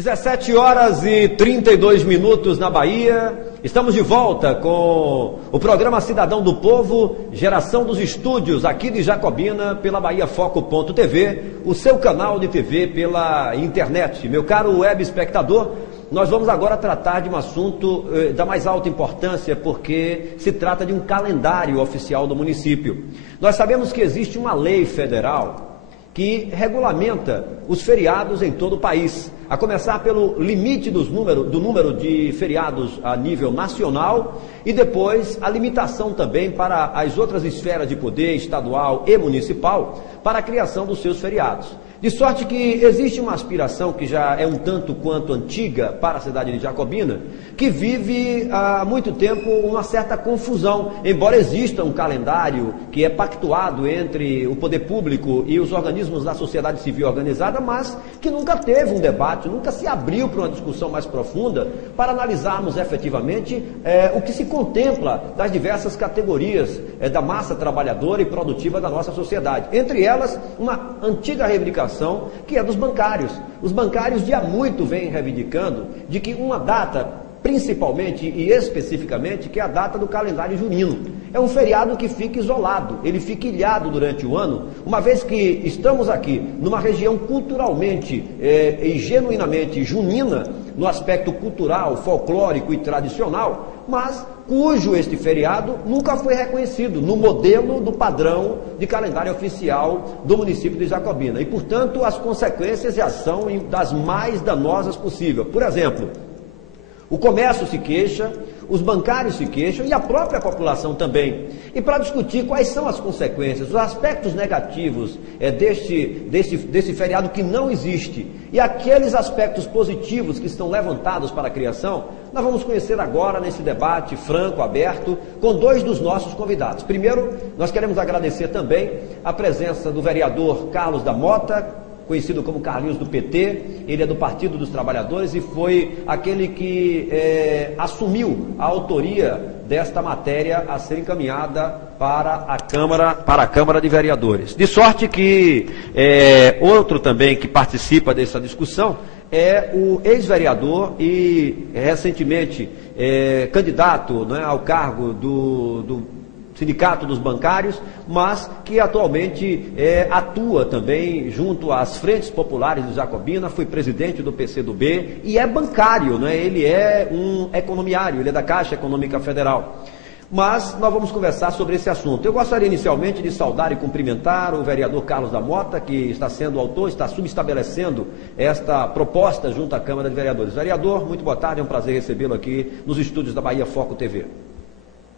17 horas e 32 minutos na Bahia. Estamos de volta com o programa Cidadão do Povo, geração dos estúdios aqui de Jacobina, pela BahiaFoco.tv, o seu canal de TV pela internet. Meu caro web espectador, nós vamos agora tratar de um assunto da mais alta importância, porque se trata de um calendário oficial do município. Nós sabemos que existe uma lei federal que regulamenta os feriados em todo o país, a começar pelo limite do número de feriados a nível nacional e depois a limitação também para as outras esferas de poder, estadual e municipal, para a criação dos seus feriados. De sorte que existe uma aspiração que já é um tanto quanto antiga para a cidade de Jacobina, que vive há muito tempo uma certa confusão, embora exista um calendário que é pactuado entre o poder público e os organismos da sociedade civil organizada, mas que nunca teve um debate, nunca se abriu para uma discussão mais profunda para analisarmos efetivamente o que se contempla das diversas categorias da massa trabalhadora e produtiva da nossa sociedade. Entre elas, uma antiga reivindicação que é dos bancários. Os bancários de há muito vêm reivindicando de que uma data, principalmente e especificamente, que é a data do calendário junino. É um feriado que fica isolado, ele fica ilhado durante o ano, uma vez que estamos aqui numa região culturalmente e genuinamente junina, no aspecto cultural, folclórico e tradicional, mas cujo este feriado nunca foi reconhecido no modelo do padrão de calendário oficial do município de Jacobina. E, portanto, as consequências já são das mais danosas possíveis. Por exemplo, o comércio se queixa, os bancários se queixam e a própria população também. E para discutir quais são as consequências, os aspectos negativos desse feriado que não existe e aqueles aspectos positivos que estão levantados para a criação, nós vamos conhecer agora nesse debate franco, aberto, com dois dos nossos convidados. Primeiro, nós queremos agradecer também a presença do vereador Carlos da Mota, conhecido como Carlinhos do PT, ele é do Partido dos Trabalhadores e foi aquele que assumiu a autoria desta matéria a ser encaminhada para a Câmara de Vereadores. De sorte que outro também que participa dessa discussão é o ex-vereador e recentemente candidato, né, ao cargo do Sindicato dos Bancários, mas que atualmente atua também junto às Frentes Populares de Jacobina, foi presidente do PCdoB e é bancário, né? Ele é um economiário, ele é da Caixa Econômica Federal. Mas nós vamos conversar sobre esse assunto. Eu gostaria inicialmente de saudar e cumprimentar o vereador Carlos da Mota, que está sendo autor, está subestabelecendo esta proposta junto à Câmara de Vereadores. Vereador, muito boa tarde, é um prazer recebê-lo aqui nos estúdios da Bahia Foco TV.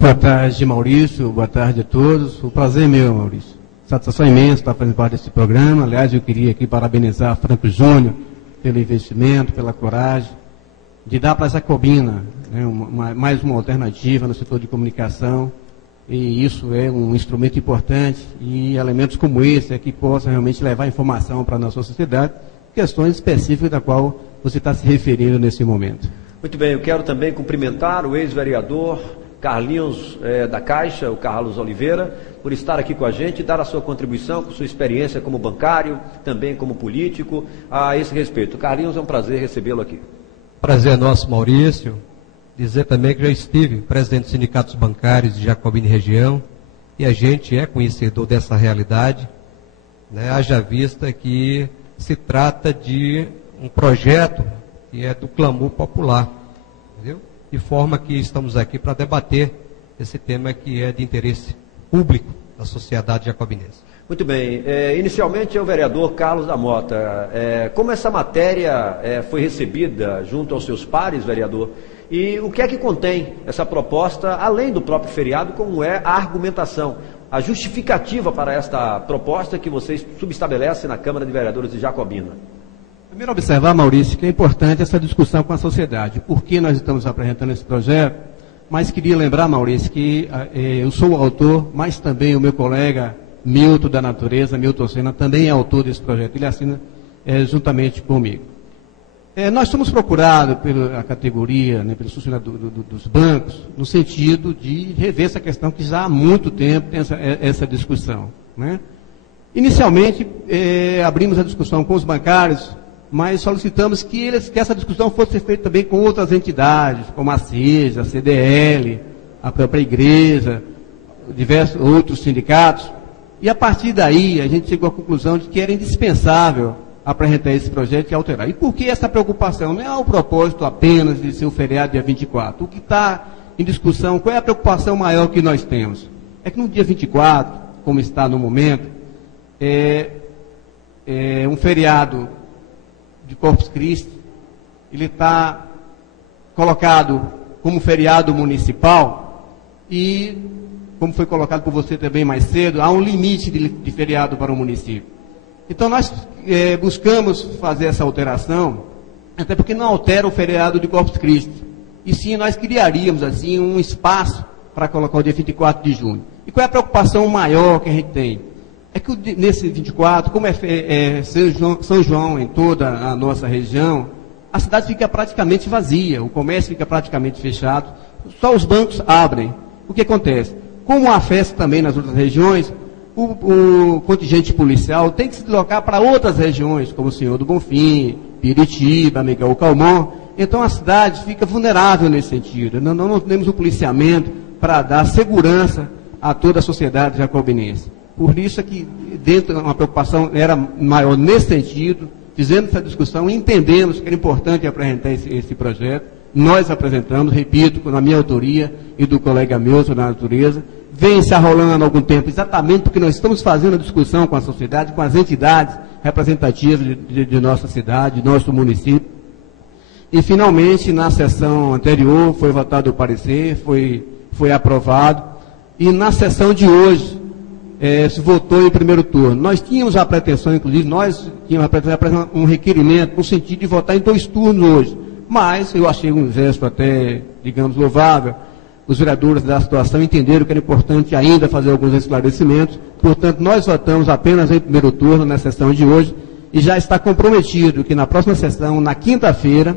Boa tarde, Maurício. Boa tarde a todos. O prazer é meu, Maurício. Satisfação imensa estar fazendo parte desse programa. Aliás, eu queria aqui parabenizar Franco Júnior pelo investimento, pela coragem de dar para a Jacobina, né, mais uma alternativa no setor de comunicação. E isso é um instrumento importante e elementos como esse é que possam realmente levar informação para a nossa sociedade, questões específicas da qual você está se referindo nesse momento. Muito bem, eu quero também cumprimentar o ex-vereador Carlinhos da Caixa, o Carlos Oliveira, por estar aqui com a gente e dar a sua contribuição, com sua experiência como bancário, também como político, a esse respeito. Carlinhos, é um prazer recebê-lo aqui. Prazer nosso, Maurício. Dizer também que já estive presidente dos sindicatos bancários de Jacobina e região, e a gente é conhecedor dessa realidade, né? Haja vista que se trata de um projeto que é do clamor popular, entendeu? De forma que estamos aqui para debater esse tema que é de interesse público da sociedade jacobinense. Muito bem. Inicialmente é o vereador Carlos da Mota. Como essa matéria foi recebida junto aos seus pares, vereador, e o que é que contém essa proposta, além do próprio feriado, como é a argumentação, a justificativa para esta proposta que vocês subestabelecem na Câmara de Vereadores de Jacobina? Primeiro observar, Maurício, que é importante essa discussão com a sociedade. Por que nós estamos apresentando esse projeto? Mas queria lembrar, Maurício, que eu sou o autor, mas também o meu colega Milton da Natureza, Milton Sena, também é autor desse projeto. Ele assina juntamente comigo. Nós somos procurados pela categoria, né, pelos funcionários dos bancos, no sentido de rever essa questão que já há muito tempo tem essa discussão, né? Inicialmente, abrimos a discussão com os bancários mas solicitamos que essa discussão fosse feita também com outras entidades, como a CEJA, a CDL, a própria igreja, diversos outros sindicatos, e a partir daí a gente chegou à conclusão de que era indispensável apresentar esse projeto e alterar. E por que essa preocupação? Não é o propósito apenas de ser o feriado dia 24. O que está em discussão, qual é a preocupação maior que nós temos? É que no dia 24, como está no momento, é um feriado de Corpus Christi, ele está colocado como feriado municipal e, como foi colocado por você também mais cedo, há um limite de feriado para o município. Então nós buscamos fazer essa alteração, até porque não altera o feriado de Corpus Christi, e sim nós criaríamos assim um espaço para colocar o dia 24 de junho. E qual é a preocupação maior que a gente tem? É que nesse 24, como é São João em toda a nossa região, a cidade fica praticamente vazia, o comércio fica praticamente fechado, só os bancos abrem. O que acontece? Como há festa também nas outras regiões, o contingente policial tem que se deslocar para outras regiões, como o Senhor do Bonfim, Piritiba, Miguel Calmon. Então a cidade fica vulnerável nesse sentido. Não temos o policiamento para dar segurança a toda a sociedade jacobinense. Por isso é que dentro uma preocupação era maior nesse sentido, fizemos essa discussão, entendemos que era importante apresentar esse projeto. Nós apresentamos, repito, na minha autoria e do colega Milson da Natureza, vem se arrolando há algum tempo, exatamente porque nós estamos fazendo a discussão com a sociedade, com as entidades representativas de nossa cidade, de nosso município. E, finalmente, na sessão anterior, foi votado o parecer, foi aprovado. E, na sessão de hoje, se votou em primeiro turno. Nós tínhamos a pretensão, inclusive, de apresentar um requerimento no sentido de votar em 2 turnos hoje. Mas eu achei um gesto até, digamos, louvável. Os vereadores da situação entenderam que era importante ainda fazer alguns esclarecimentos. Portanto, nós votamos apenas em primeiro turno na sessão de hoje e já está comprometido que na próxima sessão, na quinta-feira,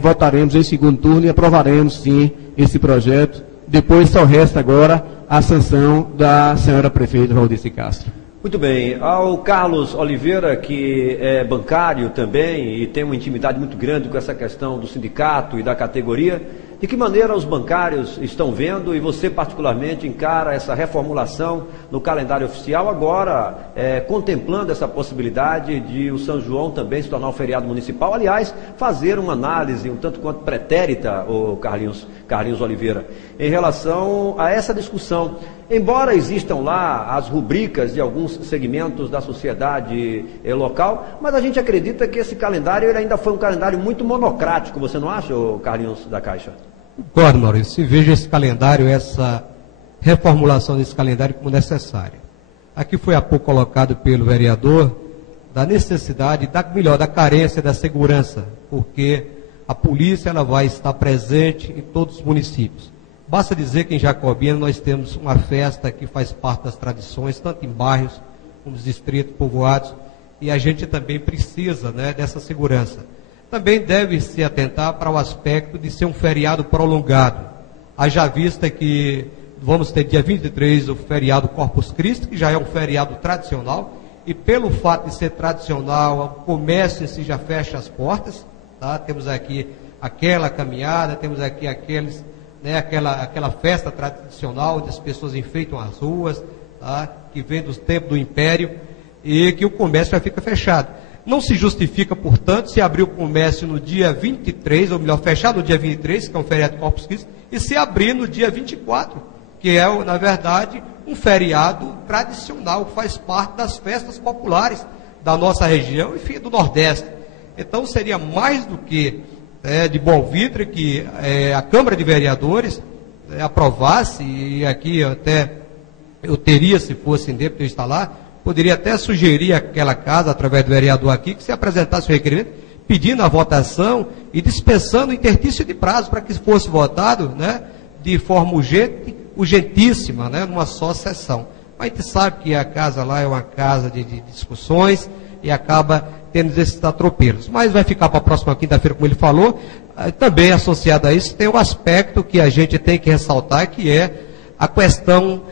votaremos em segundo turno e aprovaremos, sim, esse projeto. Depois só resta agora a sanção da senhora prefeita Valdice Castro. Muito bem. Ao Carlos Oliveira, que é bancário também e tem uma intimidade muito grande com essa questão do sindicato e da categoria, de que maneira os bancários estão vendo e você particularmente encara essa reformulação no calendário oficial agora, contemplando essa possibilidade de o São João também se tornar um feriado municipal, aliás, fazer uma análise um tanto quanto pretérita, o Carlinhos Oliveira, em relação a essa discussão. Embora existam lá as rubricas de alguns segmentos da sociedade local, mas a gente acredita que esse calendário ele ainda foi um calendário muito monocrático, você não acha, Carlinhos da Caixa? Concordo, Maurício. Se veja esse calendário, essa reformulação desse calendário como necessária. Aqui foi há pouco colocado pelo vereador da necessidade, da carência da segurança, porque a polícia ela vai estar presente em todos os municípios. Basta dizer que em Jacobina nós temos uma festa que faz parte das tradições, tanto em bairros como nos distritos, povoados, e a gente também precisa, né, dessa segurança. Também deve se atentar para o aspecto de ser um feriado prolongado. Haja vista que vamos ter dia 23 o feriado Corpus Christi, que já é um feriado tradicional, e pelo fato de ser tradicional, o comércio em si já fecha as portas, tá? Temos aqui aquela caminhada, temos aqui aqueles... aquela festa tradicional onde as pessoas enfeitam as ruas, tá? Que vem dos tempos do Império, e que o comércio já fica fechado. Não se justifica, portanto, se abrir o comércio no dia 23, ou melhor, fechar no dia 23, que é um feriado de Corpus Christi, e se abrir no dia 24, que é, na verdade, um feriado tradicional, que faz parte das festas populares da nossa região, enfim, do Nordeste. Então, seria mais do que de bom vidro que a Câmara de Vereadores aprovasse, e aqui até eu teria, se fosse independente eu estar lá, poderia até sugerir àquela casa, através do vereador aqui, que se apresentasse o requerimento, pedindo a votação e dispensando o interstício de prazo para que fosse votado, né, de forma urgentíssima, né, numa só sessão. Mas a gente sabe que a casa lá é uma casa de discussões e acaba tendo esses atropelos. Mas vai ficar para a próxima quinta-feira, como ele falou. Também associado a isso tem um aspecto que a gente tem que ressaltar, que é a questão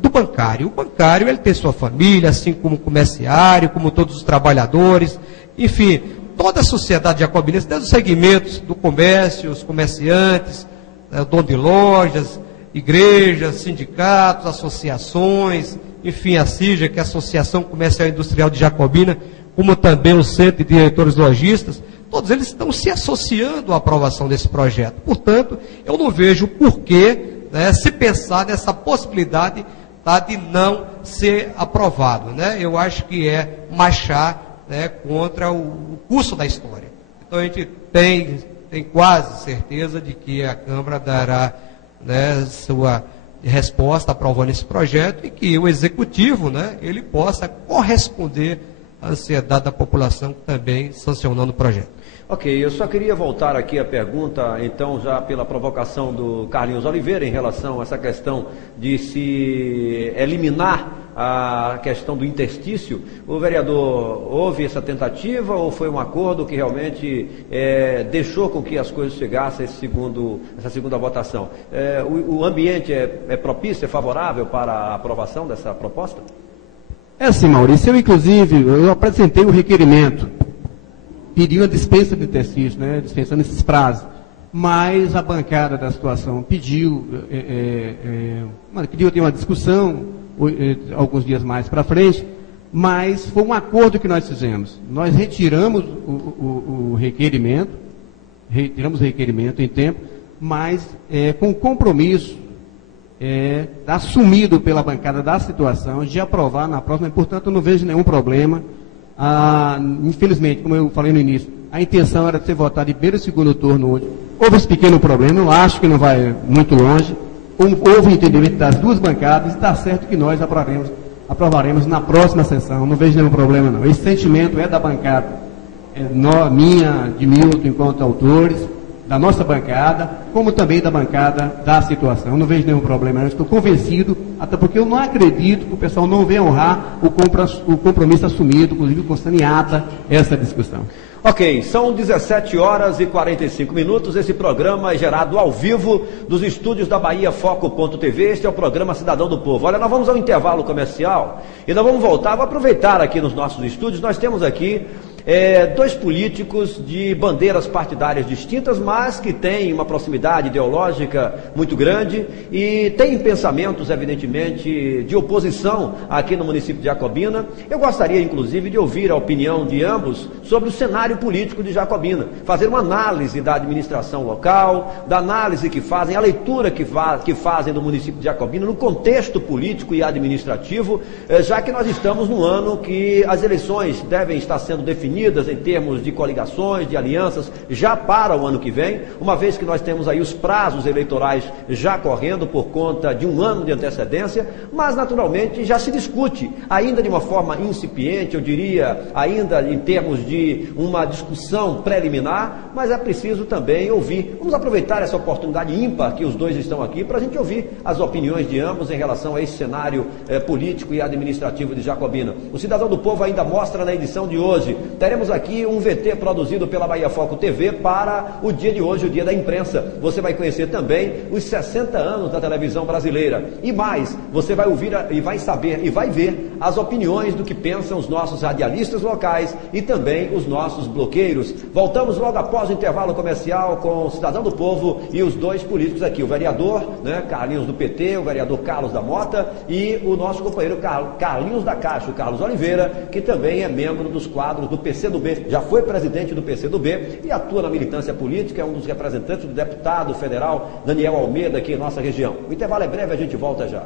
do bancário. O bancário ele tem sua família, assim como o comerciário, como todos os trabalhadores. Enfim, toda a sociedade jacobinense, desde os segmentos do comércio, os comerciantes, o dono de lojas, igrejas, sindicatos, associações, enfim, a CIJA, que é a Associação Comercial e Industrial de Jacobina, como também o Centro de Diretores Lojistas, todos eles estão se associando à aprovação desse projeto. Portanto, eu não vejo porquê, né, se pensar nessa possibilidade, tá, de não ser aprovado, né? Eu acho que é marchar, né, contra o curso da história. Então a gente tem quase certeza de que a Câmara dará, né, sua resposta aprovando esse projeto e que o Executivo, né, ele possa corresponder à ansiedade da população também sancionando o projeto. Ok, eu só queria voltar aqui à pergunta, então, já pela provocação do Carlinhos Oliveira, em relação a essa questão de se eliminar a questão do interstício. O vereador, houve essa tentativa ou foi um acordo que realmente deixou com que as coisas chegassem a essa segunda votação? O ambiente é propício, é favorável para a aprovação dessa proposta? É assim, Maurício, eu apresentei o requerimento, pedi uma dispensa de interstício, né, dispensando esses prazos, mas a bancada da situação pediu ter uma discussão alguns dias mais para frente, mas foi um acordo que nós fizemos. Nós retiramos o requerimento em tempo, mas com o compromisso assumido pela bancada da situação de aprovar na próxima, e, portanto, eu não vejo nenhum problema. Infelizmente, como eu falei no início, a intenção era de ser votado em primeiro e segundo turno hoje. Houve esse pequeno problema, eu acho que não vai muito longe. Houve entendimento das duas bancadas, e está certo que nós aprovaremos na próxima sessão, não vejo nenhum problema não. Esse sentimento é da bancada, minha, de Milton, enquanto autores, da nossa bancada, como também da bancada da situação. Eu não vejo nenhum problema, eu estou convencido, até porque eu não acredito que o pessoal não venha honrar o compromisso assumido, inclusive constando em ata essa discussão. Ok, são 17 horas e 45 minutos, esse programa é gerado ao vivo dos estúdios da Bahia Foco.tv, este é o programa Cidadão do Povo. Olha, nós vamos ao intervalo comercial e nós vamos voltar, vou aproveitar aqui nos nossos estúdios, nós temos aqui dois políticos de bandeiras partidárias distintas, mas que têm uma proximidade ideológica muito grande e têm pensamentos, evidentemente, de oposição aqui no município de Jacobina. Eu gostaria, inclusive, de ouvir a opinião de ambos sobre o cenário político de Jacobina, fazer uma análise da administração local, da análise que fazem, a leitura que fazem do município de Jacobina no contexto político e administrativo, já que nós estamos num ano que as eleições devem estar sendo definidas em termos de coligações, de alianças, já para o ano que vem, uma vez que nós temos aí os prazos eleitorais já correndo por conta de um ano de antecedência, mas naturalmente já se discute, ainda de uma forma incipiente, eu diria, ainda em termos de uma discussão preliminar, mas é preciso também ouvir. Vamos aproveitar essa oportunidade ímpar que os dois estão aqui para a gente ouvir as opiniões de ambos em relação a esse cenário político e administrativo de Jacobina. O Cidadão do Povo ainda mostra na edição de hoje. Teremos aqui um VT produzido pela Bahia Foco TV para o dia de hoje, o dia da imprensa. Você vai conhecer também os 60 anos da televisão brasileira. E mais, você vai ouvir e vai saber e vai ver as opiniões do que pensam os nossos radialistas locais e também os nossos bloqueiros. Voltamos logo após o intervalo comercial com o Cidadão do Povo e os dois políticos aqui, o vereador, né, Carlinhos do PT, o vereador Carlos da Mota e o nosso companheiro Carlinhos da Caixa, o Carlos Oliveira, que também é membro dos quadros do PCdoB, já foi presidente do PCdoB e atua na militância política, é um dos representantes do deputado federal Daniel Almeida aqui em nossa região. O intervalo é breve, a gente volta já.